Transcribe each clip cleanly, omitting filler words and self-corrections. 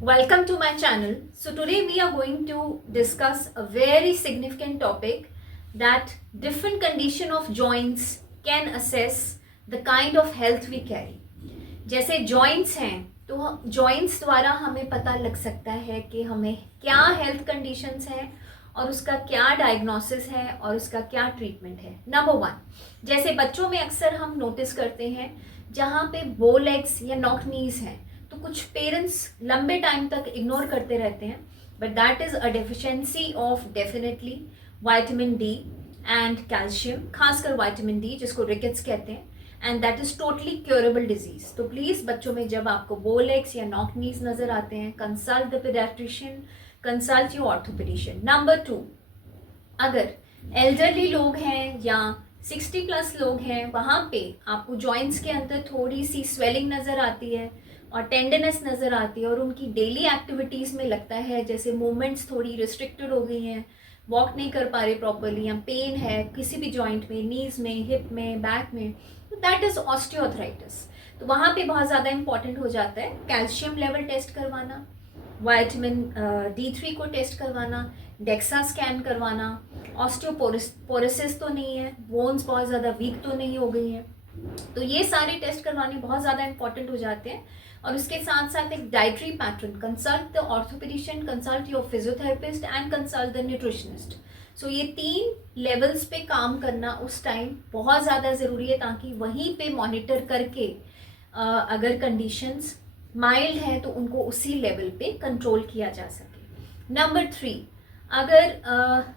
Welcome to my channel. So today we are going to discuss a very significant topic that different condition of joints can assess the kind of health we carry. जैसे joints हैं तो joints द्वारा हमें पता लग सकता है कि हमें क्या health conditions हैं और उसका क्या डायग्नोसिस है और उसका क्या ट्रीटमेंट है. नंबर 1, जैसे बच्चों में अक्सर हम नोटिस करते हैं जहाँ पे बो लेग्स या नॉक नीज हैं तो कुछ पेरेंट्स लंबे टाइम तक इग्नोर करते रहते हैं, but that is a deficiency of definitely vitamin D and calcium, खासकर विटामिन डी जिसको रिकेट्स कहते हैं, and that is totally curable disease. तो प्लीज़ बच्चों में जब आपको बो लेग्स या नॉक नीज नज़र आते हैं, consult the paediatrician, consult your orthopaedician. Number 2, अगर एल्डरली लोग हैं या 60 प्लस लोग हैं, वहाँ पे आपको जॉइंट्स के अंदर थोड़ी सी स्वेलिंग नज़र आती है और टेंडरनेस नज़र आती है और उनकी डेली एक्टिविटीज़ में लगता है जैसे मूवमेंट्स थोड़ी रिस्ट्रिक्टेड हो गई हैं, वॉक नहीं कर पा रहे प्रॉपरली, या पेन है किसी भी जॉइंट में, नीज़ में, हिप में, बैक में, तो दैट इज़ ऑस्टियोआर्थराइटिस. तो वहाँ पे बहुत ज़्यादा इंपॉर्टेंट हो जाता है कैल्शियम लेवल टेस्ट करवाना, विटामिन D3 को टेस्ट करवाना, डेक्सा स्कैन करवाना, ऑस्टियोपोरोसिस तो नहीं है, बोन्स बहुत ज़्यादा वीक तो नहीं हो गई हैं. तो ये सारे टेस्ट करवाने बहुत ज़्यादा इंपॉर्टेंट हो जाते हैं. और उसके साथ साथ एक dietary pattern, consult the orthopedician, consult your physiotherapist and consult the nutritionist. So ये 3 लेवल्स पे काम करना उस टाइम बहुत ज़्यादा ज़रूरी है ताकि वहीं पे मॉनिटर करके अगर कंडीशंस माइल्ड है तो उनको उसी लेवल पे कंट्रोल किया जा सके. नंबर 3, अगर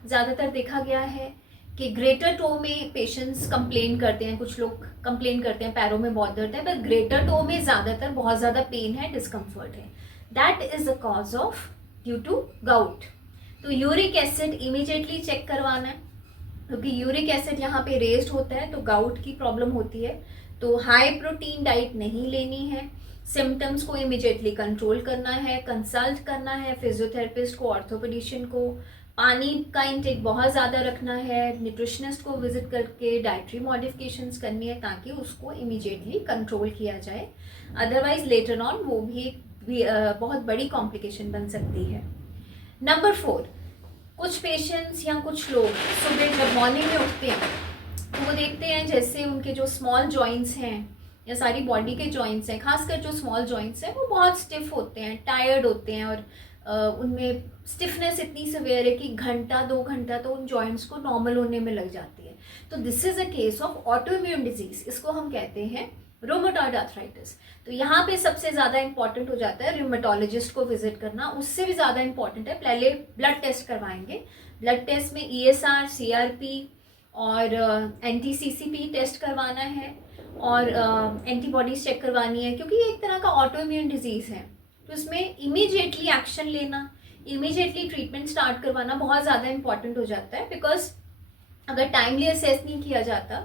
ज़्यादातर देखा गया है कि ग्रेटर टो में पेशेंट्स कंप्लेन करते हैं, कुछ लोग कंप्लेन करते हैं पैरों में बहुत दर्द है, पर ग्रेटर टो में ज़्यादातर बहुत ज़्यादा पेन है, डिस्कम्फर्ट है. That is the cause of due to gout. तो यूरिक एसिड इमीडिएटली चेक करवाना है क्योंकि यूरिक एसिड यहाँ पे रेज्ड होता है तो गाउट की प्रॉब्लम होती है. तो हाई प्रोटीन डाइट नहीं लेनी है, सिम्टम्स को इमीडिएटली कंट्रोल करना है, कंसल्ट करना है फिजियोथेरेपिस्ट को, ऑर्थोपेडिशियन को, पानी का इंटेक बहुत ज़्यादा रखना है, न्यूट्रिशनिस्ट को विजिट करके डाइटरी मॉडिफिकेशंस करनी है ताकि उसको इमीडिएटली कंट्रोल किया जाए. अदरवाइज लेटर ऑन वो भी बहुत बड़ी कॉम्प्लिकेशन बन सकती है. नंबर 4, कुछ पेशेंट्स या कुछ लोग सुबह जब मॉर्निंग में उठते हैं तो वो देखते हैं जैसे उनके जो स्मॉल जॉइंट्स हैं या सारी बॉडी के जॉइंट्स हैं, खासकर जो स्मॉल जॉइंट्स हैं वो बहुत स्टिफ होते हैं, टायर्ड होते हैं और उनमें स्टिफनेस इतनी सिवियर है कि घंटा 2 घंटा तो उन जॉइंट्स को नॉर्मल होने में लग जाती है. तो this is a case of autoimmune disease, इसको हम कहते हैं रूमेटॉइड आर्थराइटिस. तो यहाँ पे सबसे ज़्यादा इंपॉर्टेंट हो जाता है रूमेटोलॉजिस्ट को विजिट करना. उससे भी ज़्यादा इंपॉर्टेंट है पहले ब्लड टेस्ट करवाएंगे. ब्लड टेस्ट में ESR, CRP और NTCCP टेस्ट करवाना है और एंटीबॉडीज चेक करवानी है क्योंकि ये एक तरह का ऑटोइम्यून डिजीज़ है. तो इसमें इमीडिएटली एक्शन लेना, इमीडिएटली ट्रीटमेंट स्टार्ट करवाना बहुत ज़्यादा इंपॉर्टेंट हो जाता है. बिकॉज अगर टाइमली असेस नहीं किया जाता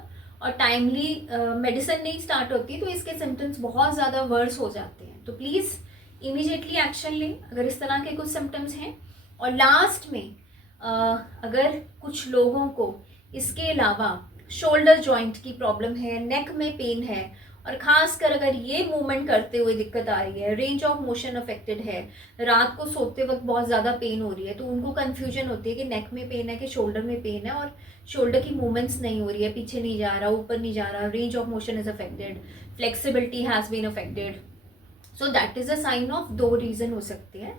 और टाइमली मेडिसिन नहीं स्टार्ट होती तो इसके सिम्टम्स बहुत ज़्यादा वर्स हो जाते हैं. तो प्लीज़ इमीडिएटली एक्शन लें अगर इस तरह के कुछ सिम्टम्स हैं. और लास्ट में अगर कुछ लोगों को इसके अलावा शोल्डर जॉइंट की प्रॉब्लम है, नेक में पेन है और ख़ासकर अगर ये मूवमेंट करते हुए दिक्कत आ रही है, रेंज ऑफ मोशन अफेक्टेड है, रात को सोते वक्त बहुत ज़्यादा पेन हो रही है, तो उनको कन्फ्यूजन होती है कि नेक में पेन है कि शोल्डर में पेन है और शोल्डर की मूवमेंट्स नहीं हो रही है, पीछे नहीं जा रहा, ऊपर नहीं जा रहा, range of motion is affected, flexibility has been affected. So that is a sign of 2 reason हो सकते हैं.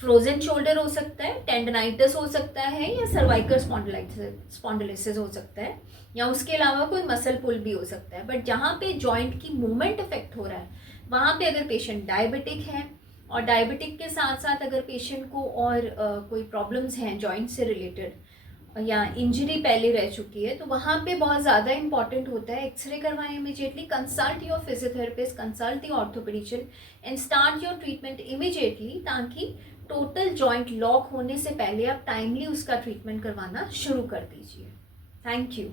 फ्रोजन शोल्डर हो सकता है, टेंडनाइटिस हो सकता है या सर्वाइकल स्पॉन्डिलोसिस हो सकता है या उसके अलावा कोई मसल पुल भी हो सकता है. बट जहाँ पे जॉइंट की मूवमेंट इफेक्ट हो रहा है वहाँ पे अगर पेशेंट डायबिटिक है और डायबिटिक के साथ साथ अगर पेशेंट को और कोई प्रॉब्लम्स हैं जॉइंट से रिलेटेड या इंजरी पहले रह चुकी है तो वहाँ पे बहुत ज़्यादा इंपॉर्टेंट होता है एक्सरे करवाएं immediately, consult your physiotherapist, consult the orthopaedician and start your treatment immediately ताकि टोटल जॉइंट लॉक होने से पहले आप टाइमली उसका ट्रीटमेंट करवाना शुरू कर दीजिए. Thank you.